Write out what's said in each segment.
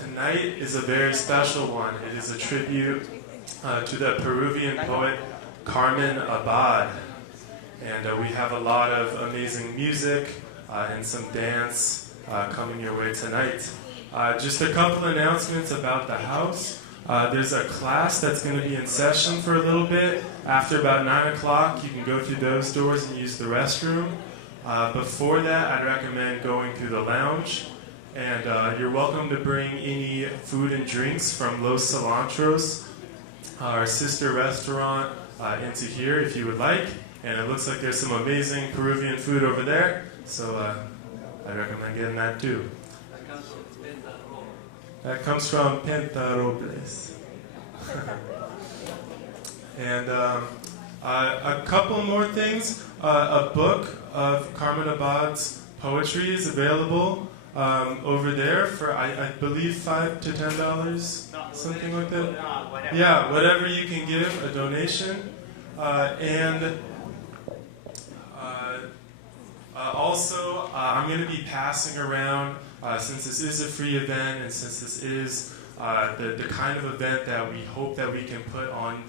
Tonight is a very special one. It is a tribute to the Peruvian poet Carmen Abad. And we have a lot of amazing music and some dance coming your way tonight. Just a couple announcements about the house. There's a class that's going to be in session for a little bit. After about 9 o'clock, you can go through those doors and use the restroom. Before that, I'd recommend going through the lounge. And you're welcome to bring any food and drinks from Los Cilantros, our sister restaurant, into here if you would like. And it looks like there's some amazing Peruvian food over there, so I'd recommend getting that too. That comes from Pentarobles. And a couple more things. A book of Carmen Abad's poetry is available over there for, I believe, $5 to $10, something like that. Yeah, whatever you can give, a donation. Also, I'm going to be passing around, since this is a free event and since this is the kind of event that we hope that we can put on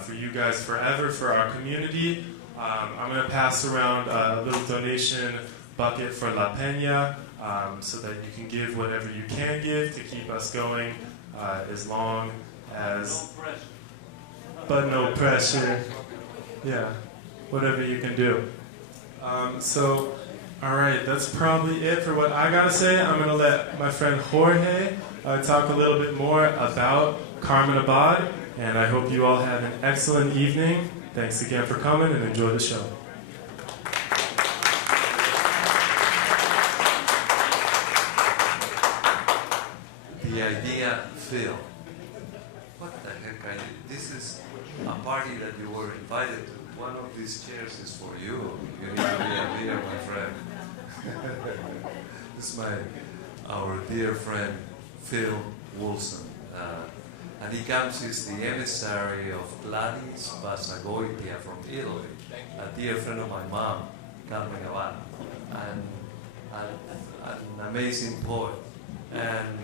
for you guys forever, for our community, I'm going to pass around a little donation bucket for La Peña, so that you can give whatever you can give to keep us going as long as... But no pressure. Yeah, whatever you can do. Alright, that's probably it for what I gotta say. I'm gonna let my friend Jorge talk a little bit more about Carmen Abad, and I hope you all have an excellent evening. Thanks again for coming, and enjoy the show. The idea, Phil. What the heck are you? This is a party that you were invited to. One of these chairs is for you. You need to be a leader, my friend. This is our dear friend Phil Wilson. And he comes as the emissary of Gladys Basagoitia from Italy, a dear friend of my mom, Carmen Abad, and an amazing poet. And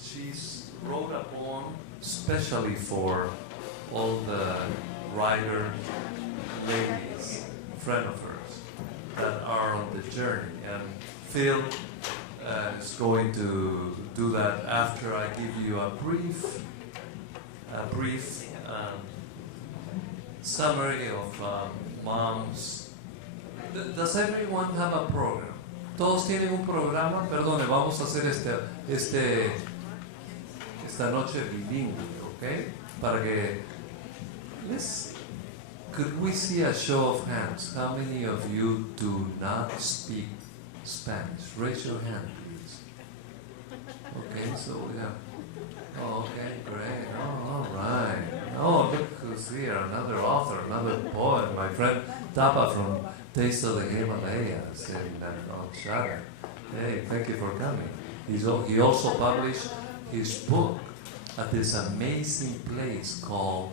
she's wrote a poem especially for all the writer ladies, friend of hers, that are on the journey. And Phil is going to do that after I give you a brief summary of moms. Does everyone have a program? ¿Todos tienen un programa? Perdone, vamos a hacer esta noche bilingüe, ¿ok? Para que could we see a show of hands? How many of you do not speak Spanish? Raise your hand, please. Okay, so we have... Oh, okay, great. Oh, all right. Oh, look who's here. Another author, another poet. My friend Tapa from Taste of the Himalayas in Oaxaca. Hey, thank you for coming. He also published his book at this amazing place called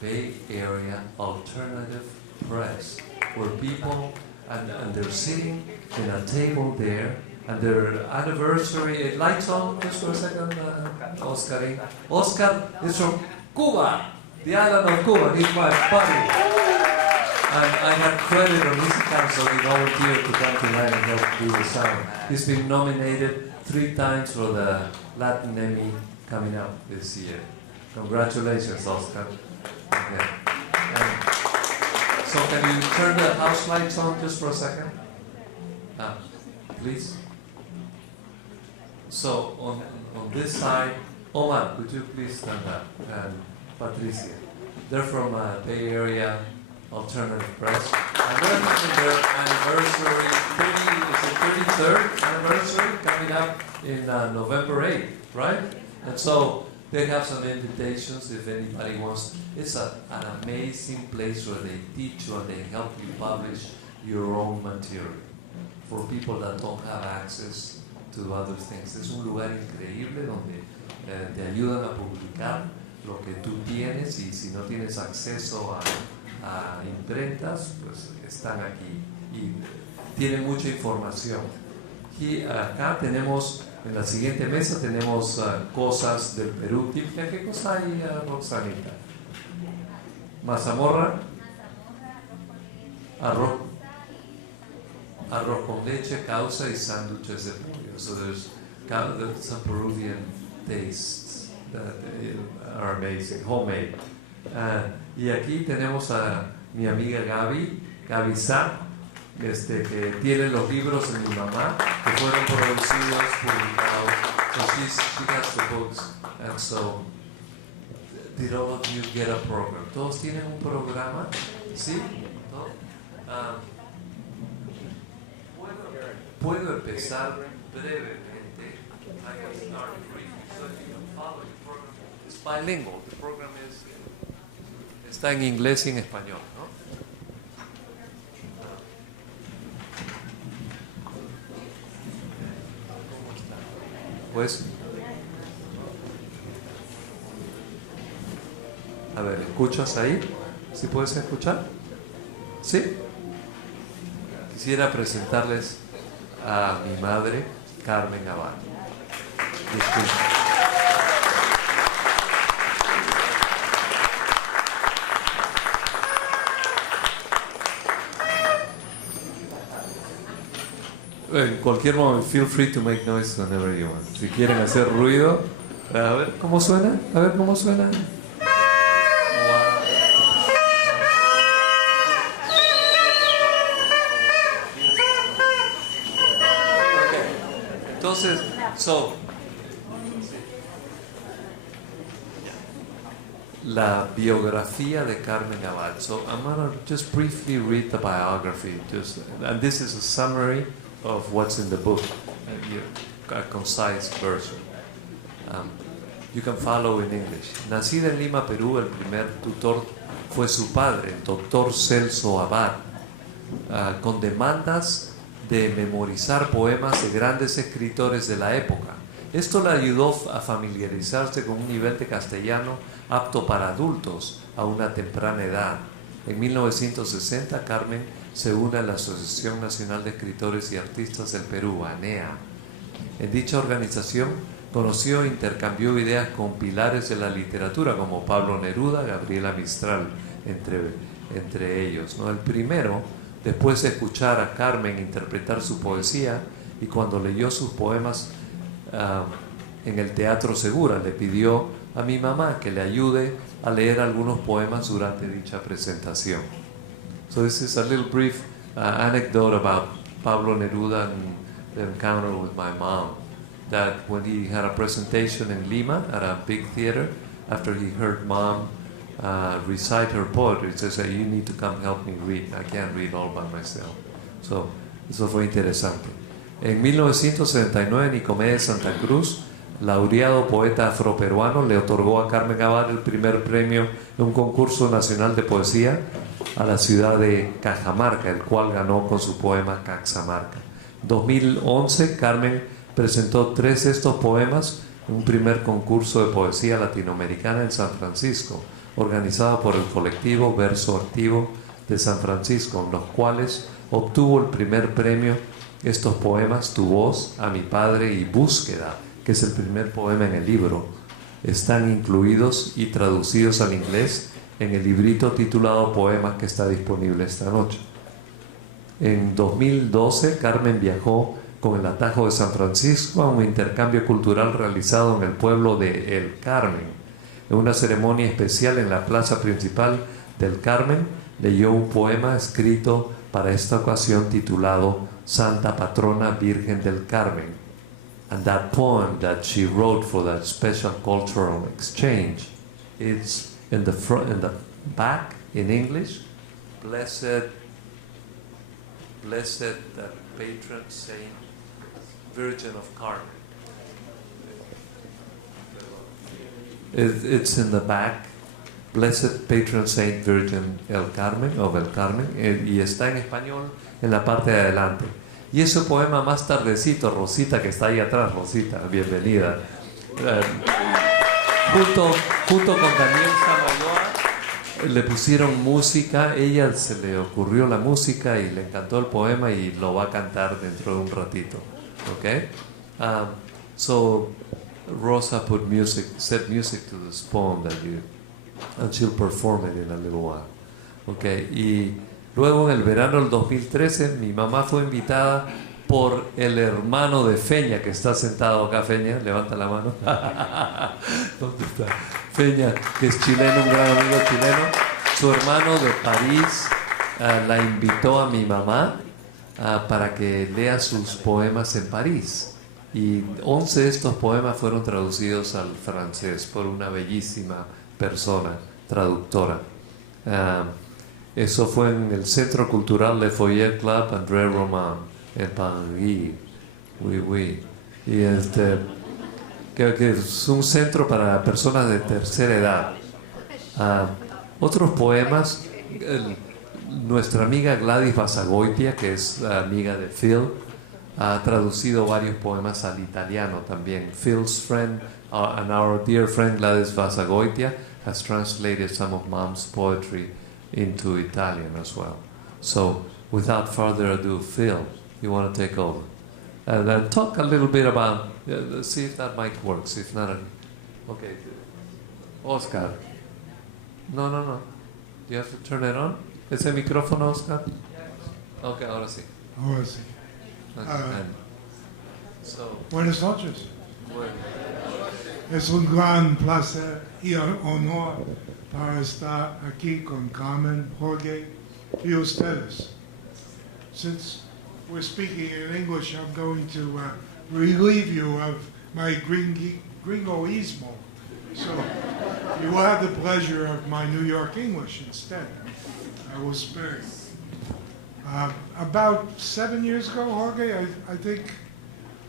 Bay Area Alternative Press, where people, and they're sitting in a table there, and their anniversary, lights on just for a second, Oscar. Oscar is from Cuba, the island of Cuba. He's my buddy. And I had credit on his account, so he volunteered to come tonight and help do the sound. He's been nominated 3 times for the Latin Emmy coming up this year. Congratulations, Oscar. Okay. So can you turn the house lights on just for a second? Please. So on this side, Omar, could you please stand up? And Patricia. They're from Bay Area Alternative Press. And they're having their anniversary, is it 33rd anniversary coming up in November 8th, right? And so they have some invitations if anybody wants. It's an amazing place where they teach you and they help you publish your own material for people that don't have access to other things. Es un lugar increíble donde te ayudan a publicar lo que tú tienes, y si no tienes acceso a imprentas, pues están aquí y tienen mucha información. Aquí, acá tenemos, en la siguiente mesa tenemos cosas del Perú. ¿Qué cosa hay, Roxanita? Mazamorra, arroz con leche, causa y sándwiches de pollo. So there's some Peruvian tastes that are amazing, homemade. Y aquí tenemos a mi amiga Gaby Sa, que tiene los libros de mi mamá que fueron producidos, publicados. So she has the books, and so did all of you get a program? ¿Todos tienen un programa? ¿Sí? ¿No? Puedo empezar brevemente. I can start briefly so you can follow the program. It's bilingual. The program está en inglés y en español, ¿no? Pues, a ver, ¿escuchas ahí? ¿Sí puedes escuchar? ¿Sí? Quisiera presentarles a mi madre, Carmen Abad. En cualquier momento, feel free to make noise whenever you want. Si quieren hacer ruido, a ver cómo suena, a ver cómo suena. Entonces, la biografía de Carmen Abad. So I'm going to just briefly read the biography, and this is a summary of what's in the book, a concise version. You can follow in English. Nacida en Lima, Perú, el primer tutor fue su padre, el doctor Celso Abad, con demandas de memorizar poemas de grandes escritores de la época. Esto le ayudó a familiarizarse con un nivel de castellano apto para adultos a una temprana edad. En 1960, Carmen se une a la Asociación Nacional de Escritores y Artistas del Perú, ANEA. En dicha organización conoció e intercambió ideas con pilares de la literatura como Pablo Neruda, Gabriela Mistral, entre ellos, ¿no? El primero, después de escuchar a Carmen interpretar su poesía y cuando leyó sus poemas en el Teatro Segura, le pidió a mi mamá que le ayude a leer algunos poemas durante dicha presentación. So this is a little brief anecdote about Pablo Neruda and the encounter with my mom. That when he had a presentation in Lima at a big theater, after he heard mom recite her poetry, he said, "You need to come help me read. I can't read all by myself." So eso fue interesante. En 1979, Nicomedes Santa Cruz, laureado poeta afroperuano, le otorgó a Carmen Abad el primer premio en un concurso nacional de poesía a la ciudad de Cajamarca, el cual ganó con su poema Caxamarca. En 2011, Carmen presentó 3 de estos poemas en un primer concurso de poesía latinoamericana en San Francisco, organizado por el colectivo Verso Activo de San Francisco, en los cuales obtuvo el primer premio. Estos poemas, Tu voz, A mi padre y Búsqueda, que es el primer poema en el libro, están incluidos y traducidos al inglés en el librito titulado Poemas, que está disponible esta noche. En 2012, Carmen viajó con el Atajo de San Francisco a un intercambio cultural realizado en el pueblo de El Carmen. En una ceremonia especial en la plaza principal del Carmen, leyó un poema escrito para esta ocasión titulado Santa Patrona Virgen del Carmen. And that poem that she wrote for that special cultural exchange, it's in the front, in the back, in English, blessed patron saint, Virgin of Carmen. It's in the back, blessed patron saint Virgin El Carmen, of El Carmen, y está en español en la parte de adelante. Y ese poema más tardecito, Rosita, que está ahí atrás, Rosita, bienvenida. Junto con Daniel Samayoa le pusieron música, ella se le ocurrió la música y le encantó el poema y lo va a cantar dentro de un ratito. Okay? So Rosa set music to this poem and she'll perform it in a little while. Okay? Y luego en el verano del 2013 mi mamá fue invitada por el hermano de Feña, que está sentado acá. Feña, levanta la mano. ¿Dónde está? Feña, que es chileno, un gran amigo chileno. Su hermano de París la invitó a mi mamá para que lea sus poemas en París. Y 11 de estos poemas fueron traducidos al francés por una bellísima persona, traductora. Eso fue en el Centro Cultural de Foyer Club André Roman, en París. Oui. Y creo que es un centro para personas de tercera edad. Otros poemas, nuestra amiga Gladys Basagoitia, que es amiga de Phil, ha traducido varios poemas al italiano también. Phil's friend and our dear friend Gladys Basagoitia has translated some of Mom's poetry into Italian as well. So, without further ado, Phil, you want to take over? And talk a little bit about, see if that mic works. If not, okay. Oscar. No. You have to turn it on. ¿Ese micrófono, Oscar? Okay, ahora sí. Ahora sí. Buenas noches. Bueno. Es un gran placer y honor para estar aquí con Carmen, Jorge y ustedes. Since we're speaking in English, I'm going to relieve you of my gringoismo. So you will have the pleasure of my New York English instead. I will spare you. About 7 years ago, Jorge, I think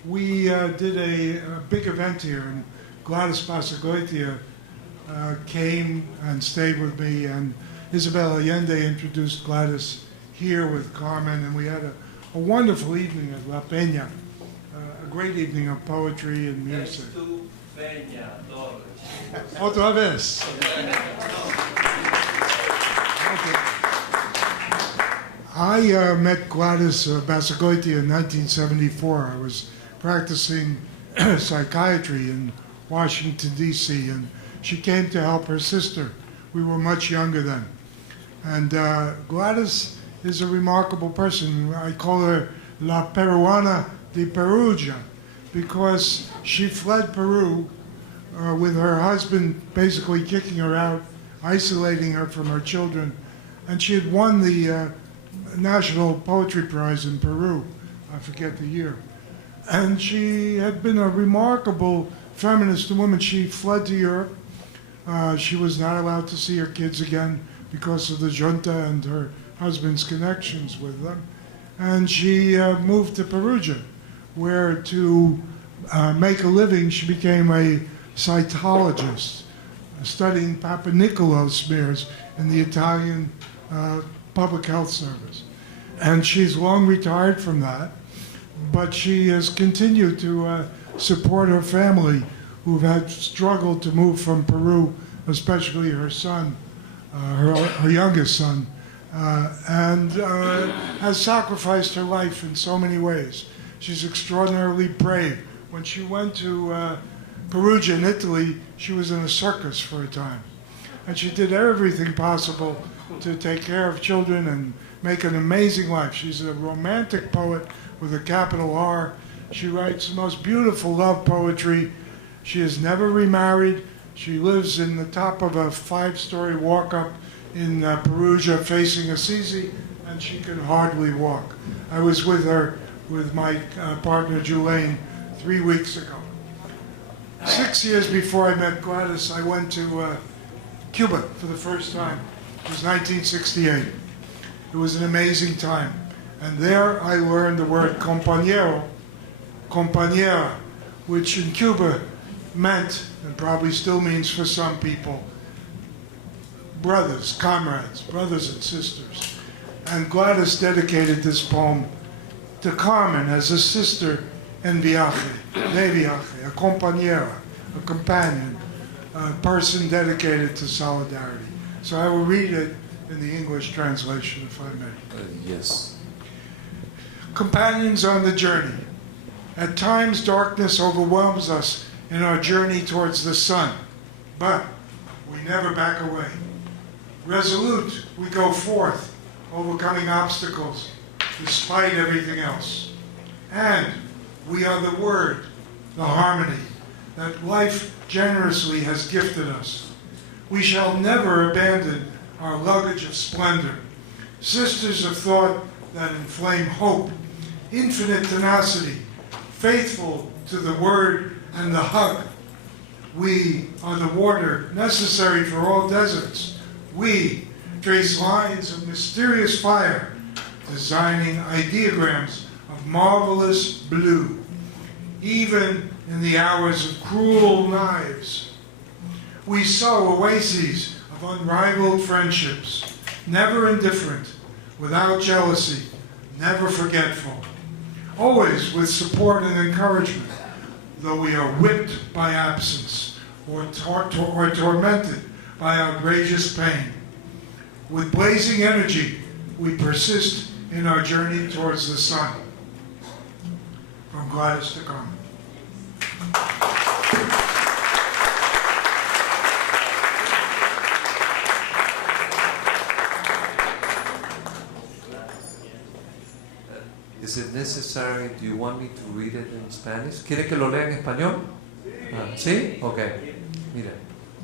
we did a big event here, and Gladys Basagoitia came and stayed with me, and Isabel Allende introduced Gladys here with Carmen, and we had a wonderful evening at La Peña, a great evening of poetry and music. Otra vez. Okay. I met Gladys Basagoitia in 1974. I was practicing psychiatry in Washington, D.C., and she came to help her sister. We were much younger then. And Gladys is a remarkable person. I call her La Peruana de Perugia because she fled Peru with her husband basically kicking her out, isolating her from her children. And she had won the National Poetry Prize in Peru. I forget the year. And she had been a remarkable feminist woman. She fled to Europe. She was not allowed to see her kids again because of the junta and her husband's connections with them. And she moved to Perugia, where to make a living, she became a cytologist, studying Papa Niccolo smears in the Italian Public Health Service. And she's long retired from that, but she has continued to support her family, who've had struggled to move from Peru, especially her son, her youngest son, and has sacrificed her life in so many ways. She's extraordinarily brave. When she went to Perugia in Italy, she was in a circus for a time. And she did everything possible to take care of children and make an amazing life. She's a romantic poet with a capital R. She writes the most beautiful love poetry. She has never remarried. She lives in the top of a 5-story walk-up in Perugia facing Assisi, and she can hardly walk. I was with her, with my partner Julaine, 3 weeks ago. 6 years before I met Gladys, I went to Cuba for the first time. It was 1968. It was an amazing time. And there I learned the word compañero, compañera, which in Cuba meant, and probably still means for some people, brothers, comrades, brothers and sisters. And Gladys dedicated this poem to Carmen as a sister en viaje, de viaje, a compañera, a companion, a person dedicated to solidarity. So I will read it in the English translation, if I may. Yes. Companions on the journey. At times, darkness overwhelms us in our journey towards the sun, but we never back away. Resolute, we go forth, overcoming obstacles despite everything else. And we are the word, the harmony that life generously has gifted us. We shall never abandon our luggage of splendor, sisters of thought that inflame hope, infinite tenacity, faithful to the word and the hug. We are the water necessary for all deserts. We trace lines of mysterious fire, designing ideograms of marvelous blue, even in the hours of cruel knives. We sow oases of unrivaled friendships, never indifferent, without jealousy, never forgetful, always with support and encouragement, though we are whipped by absence or tormented by outrageous pain. With blazing energy, we persist in our journey towards the sun. From Gladys to Carmen. Is it necessary? Do you want me to read it in Spanish? ¿Quiere que lo lea en español? ¿Sí? Ok. Mira,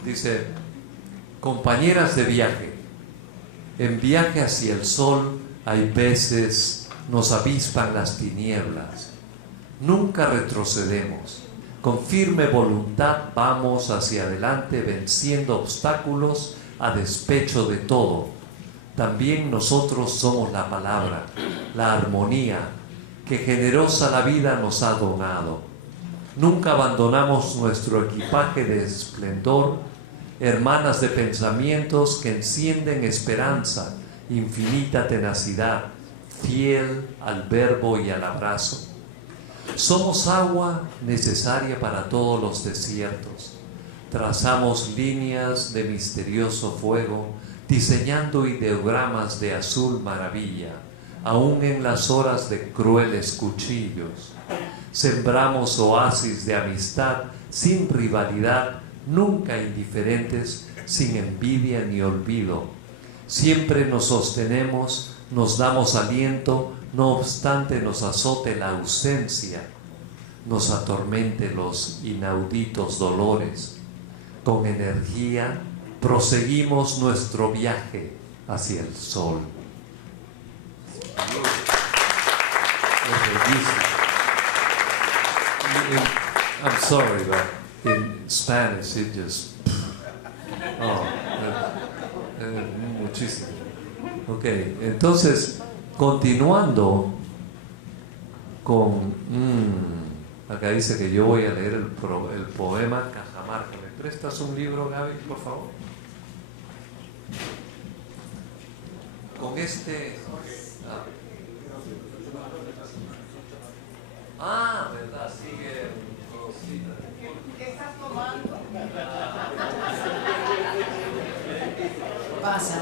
dice, compañeras de viaje, en viaje hacia el sol hay veces nos avispan las tinieblas. Nunca retrocedemos. Con firme voluntad vamos hacia adelante venciendo obstáculos a despecho de todo. También nosotros somos la palabra, la armonía, que generosa la vida nos ha donado. Nunca abandonamos nuestro equipaje de esplendor, hermanas de pensamientos que encienden esperanza, infinita tenacidad, fiel al verbo y al abrazo. Somos agua necesaria para todos los desiertos. Trazamos líneas de misterioso fuego, diseñando ideogramas de azul maravilla, aún en las horas de crueles cuchillos. Sembramos oasis de amistad sin rivalidad, nunca indiferentes, sin envidia ni olvido. Siempre nos sostenemos, nos damos aliento, no obstante nos azote la ausencia, nos atormente los inauditos dolores. Con energía proseguimos nuestro viaje hacia el sol. I'm sorry, but in Spanish it just... muchísimo. Ok, entonces, continuando con... acá dice que yo voy a leer el poema Cajamarca. ¿Me prestas un libro, Gaby, por favor? Con este... verdad, sigue... ¿Qué estás tomando? Pasa.